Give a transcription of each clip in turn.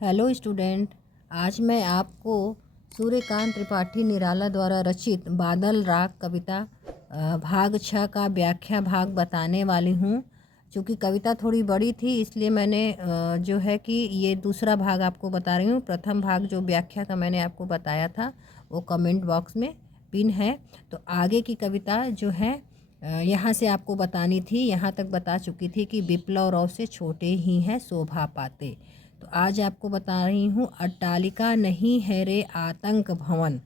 Hello student. आज मैं आपको सूर्यकांत त्रिपाठी निराला द्वारा रचित बादल राग कविता भाग 6 का व्याख्या भाग बताने वाली हूँ। चूँकि कविता थोड़ी बड़ी थी इसलिए मैंने जो है कि ये दूसरा भाग आपको बता रही हूँ। प्रथम भाग जो व्याख्या का मैंने आपको बताया था वो कमेंट बॉक्स में पिन है। तो आगे की कविता जो है यहाँ से आपको बतानी थी, यहाँ तक बता चुकी थी कि विप्लव राव से छोटे ही हैं शोभा पाते। तो आज आपको बता रही हूँ अट्टालिका नहीं है रे आतंक भवन।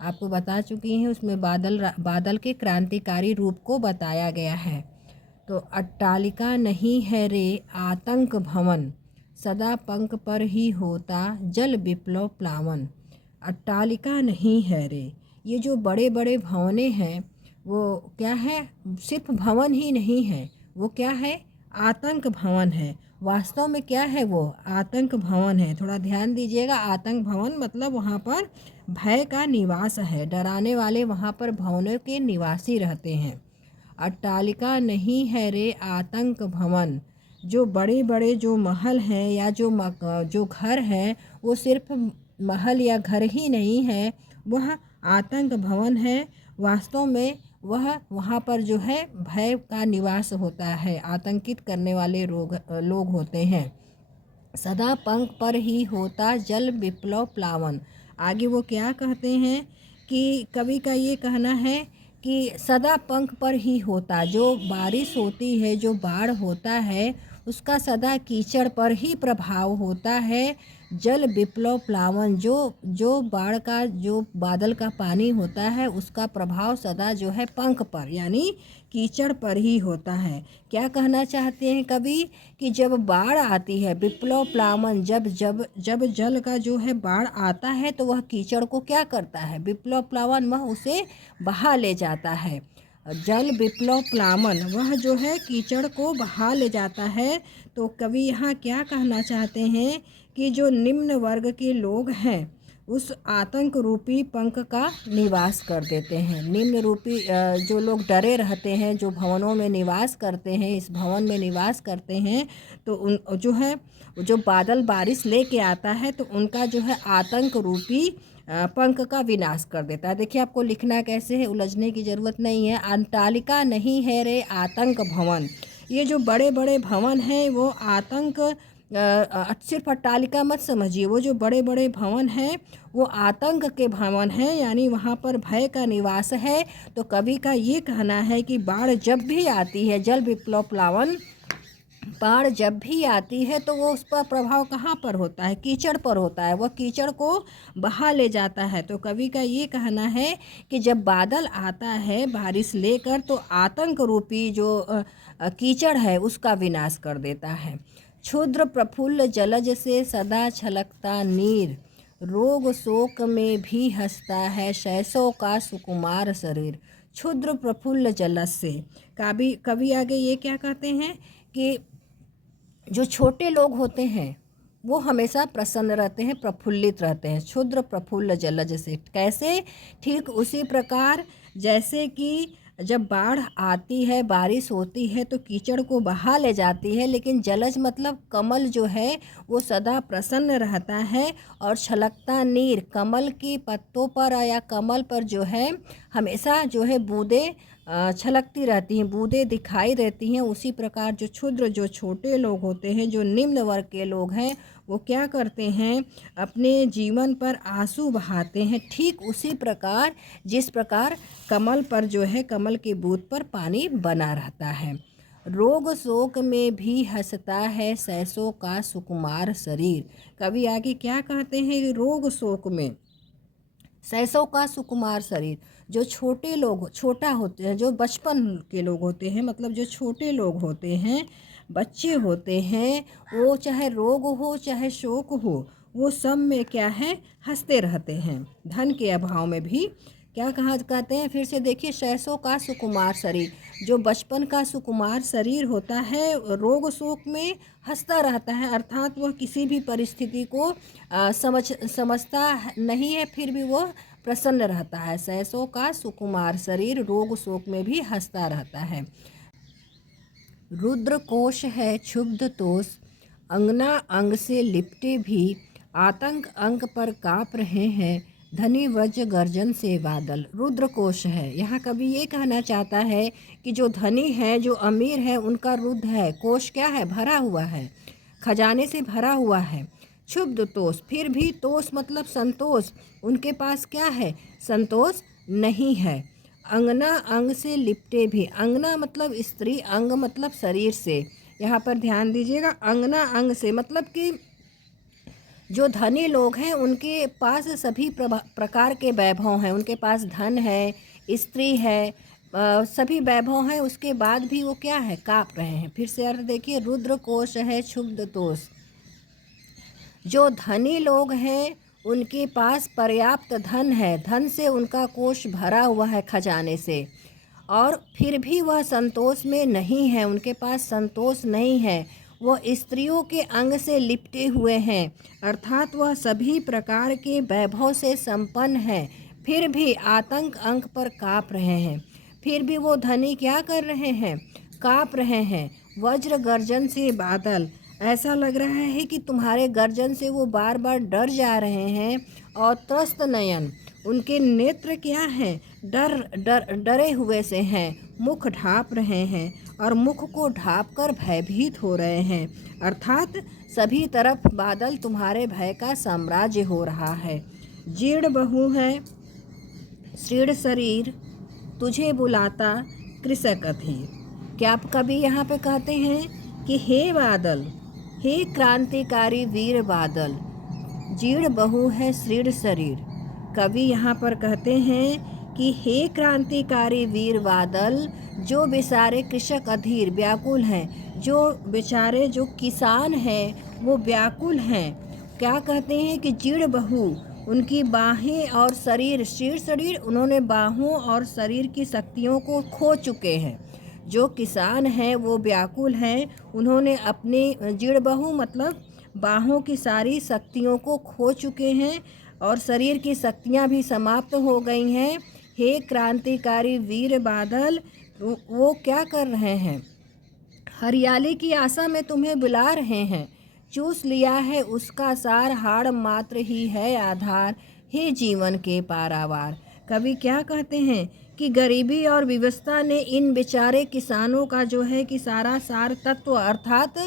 आपको बता चुकी हैं, उसमें बादल के क्रांतिकारी रूप को बताया गया है। तो अट्टालिका नहीं है रे आतंक भवन, सदा पंख पर ही होता जल विप्लव प्लावन। अट्टालिका नहीं है रे, ये जो बड़े बड़े भवने हैं वो क्या है, सिर्फ भवन ही नहीं है, वो क्या है, आतंक भवन है। वास्तव में क्या है, वो आतंक भवन है। थोड़ा ध्यान दीजिएगा, आतंक भवन मतलब वहाँ पर भय का निवास है, डराने वाले वहाँ पर भवनों के निवासी रहते हैं। अट्टालिका नहीं है रे आतंक भवन, जो बड़े बड़े जो महल हैं या जो घर हैं वो सिर्फ महल या घर ही नहीं है, वह आतंक भवन है। वास्तव में वह वहाँ पर जो है भय का निवास होता है, आतंकित करने वाले लोग होते हैं। सदा पंख पर ही होता जल विप्लव प्लावन। आगे वो क्या कहते हैं कि कवि का ये कहना है कि सदा पंख पर ही होता, जो बारिश होती है, जो बाढ़ होता है, उसका सदा कीचड़ पर ही प्रभाव होता है। जल विप्लव प्लावन, जो बाढ़ का, जो बादल का पानी होता है, उसका प्रभाव सदा जो है पंख पर यानी कीचड़ पर ही होता है। क्या कहना चाहते हैं कवि कि जब बाढ़ आती है, विप्लव प्लावन, जब जब जब जल का जो है बाढ़ आता है तो वह कीचड़ को क्या करता है, विप्लव प्लावन, वह उसे बहा ले जाता है। जल विप्लव प्लावन, वह जो है कीचड़ को बहा ले जाता है। तो कवि यहाँ क्या कहना चाहते हैं कि जो निम्न वर्ग के लोग हैं उस आतंक रूपी पंख का निवास कर देते हैं। निम्न रूपी जो लोग डरे रहते हैं, जो भवनों में निवास करते हैं, इस भवन में निवास करते हैं, तो उन जो है, जो बादल बारिश लेके आता है तो उनका जो है आतंक रूपी पंख का विनाश कर देता है। देखिए आपको लिखना कैसे है, उलझने की ज़रूरत नहीं है। अट्टालिका नहीं है रे आतंक भवन, ये जो बड़े बड़े भवन हैं वो आतंक, सिर्फ अट्टालिका मत समझिए, वो जो बड़े बड़े भवन हैं वो आतंक के भवन हैं, यानी वहाँ पर भय का निवास है। तो कवि का ये कहना है कि बाढ़ जब भी आती है, जल विप्लव प्लावन, बाढ़ जब भी आती है तो वो उस पर प्रभाव कहाँ पर होता है, कीचड़ पर होता है, वह कीचड़ को बहा ले जाता है। तो कवि का ये कहना है कि जब बादल आता है बारिश लेकर तो आतंक रूपी जो कीचड़ है उसका विनाश कर देता है। क्षुद्र प्रफुल्ल जलज से सदा छलकता नीर, रोग शोक में भी हंसता है शैशव का सुकुमार शरीर। क्षुद्र प्रफुल्ल जलज से, कवि आगे ये क्या कहते हैं कि जो छोटे लोग होते हैं वो हमेशा प्रसन्न रहते हैं, प्रफुल्लित रहते हैं। क्षुद्र प्रफुल्ल जलज से, कैसे, ठीक उसी प्रकार जैसे कि जब बाढ़ आती है, बारिश होती है तो कीचड़ को बहा ले जाती है, लेकिन जलज मतलब कमल जो है वो सदा प्रसन्न रहता है। और छलकता नीर, कमल की पत्तों पर या कमल पर जो है हमेशा जो है बूंदें छलकती रहती हैं, बूंदें दिखाई देती हैं। उसी प्रकार जो क्षुद्र, जो छोटे लोग होते हैं, जो निम्न वर्ग के लोग हैं, वो क्या करते हैं, अपने जीवन पर आंसू बहाते हैं। ठीक उसी प्रकार जिस प्रकार कमल पर जो है, कमल के बूंद पर पानी बना रहता है। रोग शोक में भी हंसता है सैसों का सुकुमार शरीर। कवि आगे क्या कहते हैं, रोग शोक में सैसों का सुकुमार शरीर, जो छोटे लोग, छोटा होते हैं, जो बचपन के लोग होते हैं, मतलब जो छोटे लोग होते हैं, बच्चे होते हैं, वो चाहे रोग हो चाहे शोक हो, वो सब में क्या है, हंसते रहते हैं। धन के अभाव में भी क्या कहते हैं, फिर से देखिए, सैसों का सुकुमार शरीर, जो बचपन का सुकुमार शरीर होता है रोग शोक में हंसता रहता है, अर्थात वह किसी भी परिस्थिति को समझता नहीं है, फिर भी वह प्रसन्न रहता है। सैसों का सुकुमार शरीर रोग शोक में भी हंसता रहता है। रुद्र कोश है क्षुब्ध तोष, अंगना अंग से लिपटे भी आतंक अंक पर काँप रहे हैं, धनी वज्र गर्जन से बादल। रुद्र कोश है। यहाँ कवि ये कहना चाहता है कि जो धनी है, जो अमीर है, उनका रुद्र है। कोश क्या है? भरा हुआ है, खजाने से भरा हुआ है। क्षुब्ध तोष, फिर भी तोष मतलब संतोष, उनके पास क्या है? संतोष नहीं है। अंगना अंग से लिपटे भी, अंगना मतलब स्त्री, अंग मतलब शरीर से। यहाँ पर ध्यान दीजिएगा, अंगना अंग से मतलब कि जो धनी लोग हैं उनके पास सभी प्रकार के वैभव हैं, उनके पास धन है, स्त्री है, सभी वैभव हैं, उसके बाद भी वो क्या है? काँप रहे हैं। फिर से अर्थ देखिए, रुद्र कोश है क्षुब्ध तोष। जो धनी लोग हैं उनके पास पर्याप्त धन है, धन से उनका कोष भरा हुआ है, खजाने से, और फिर भी वह संतोष में नहीं है, उनके पास संतोष नहीं है। वह स्त्रियों के अंग से लिपटे हुए हैं, अर्थात वह सभी प्रकार के वैभव से संपन्न है, फिर भी आतंक अंक पर काँप रहे हैं। फिर भी वो धनी क्या कर रहे हैं? काँप रहे हैं। वज्र गर्जन से बादल, ऐसा लग रहा है कि तुम्हारे गर्जन से वो बार बार डर जा रहे हैं। और त्रस्त नयन, उनके नेत्र क्या हैं? डरे हुए से हैं, मुख ढाँप रहे हैं और मुख को ढाँप कर भयभीत हो रहे हैं, अर्थात सभी तरफ बादल तुम्हारे भय का साम्राज्य हो रहा है। जीर्ण बहू है शीर्ण शरीर, तुझे बुलाता कृषक अधीर। क्या आप कभी यहाँ पे कहते हैं कि हे बादल, हे क्रांतिकारी वीर बादल, जीर्ण बहू है शीर्ण शरीर। कवि यहाँ पर कहते हैं कि हे क्रांतिकारी वीर बादल, जो बेचारे कृषक अधीर व्याकुल हैं, जो बेचारे जो किसान हैं वो व्याकुल हैं। क्या कहते हैं कि जीर्ण बहू, उनकी बाहें और शरीर, शीर्ण शरीर, उन्होंने बाहों और शरीर की शक्तियों को खो चुके हैं। जो किसान हैं वो व्याकुल हैं, उन्होंने अपनी जीर्ण बहू मतलब बाहों की सारी शक्तियों को खो चुके हैं और शरीर की शक्तियां भी समाप्त हो गई हैं। हे क्रांतिकारी वीर बादल, वो क्या कर रहे हैं? हरियाली की आशा में तुम्हें बुला रहे हैं। चूस लिया है उसका सार, हाड़ मात्र ही है आधार, हे जीवन के पारावार। कवि क्या कहते हैं कि गरीबी और विवशता ने इन बेचारे किसानों का जो है कि सारा सार तत्व, अर्थात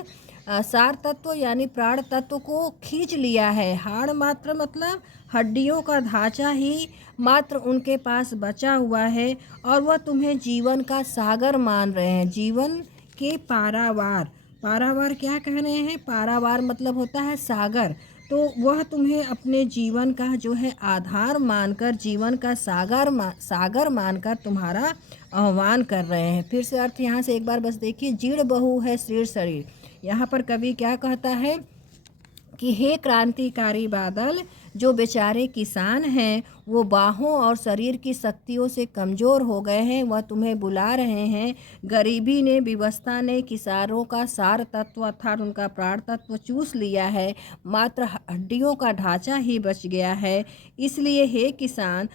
सार तत्व यानी प्राण तत्व को खींच लिया है। हाड़ मात्र मतलब हड्डियों का ढांचा ही मात्र उनके पास बचा हुआ है और वह तुम्हें जीवन का सागर मान रहे हैं, जीवन के पारावार। पारावार क्या कह रहे हैं? पारावार मतलब होता है सागर। तो वह तुम्हें अपने जीवन का जो है आधार मानकर, जीवन का सागर मानकर तुम्हारा आह्वान कर रहे हैं। फिर से अर्थ यहाँ से एक बार बस देखिए, जीर्ण बहू है शीर्ण शरीर। यहाँ पर कवि क्या कहता है कि हे क्रांतिकारी बादल, जो बेचारे किसान हैं वो बाहों और शरीर की शक्तियों से कमज़ोर हो गए हैं, वह तुम्हें बुला रहे हैं। गरीबी ने, विवशता ने किसानों का सार तत्व अर्थात उनका प्राण तत्व चूस लिया है, मात्र हड्डियों का ढांचा ही बच गया है। इसलिए हे किसान,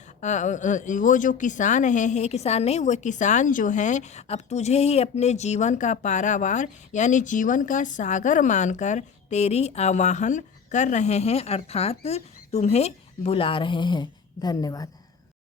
वो जो किसान है, हे किसान नहीं, वो किसान जो हैं, अब तुझे ही अपने जीवन का पारावार यानी जीवन का सागर मानकर तेरी आवाहन कर रहे हैं, अर्थात तुम्हें बुला रहे हैं। धन्यवाद।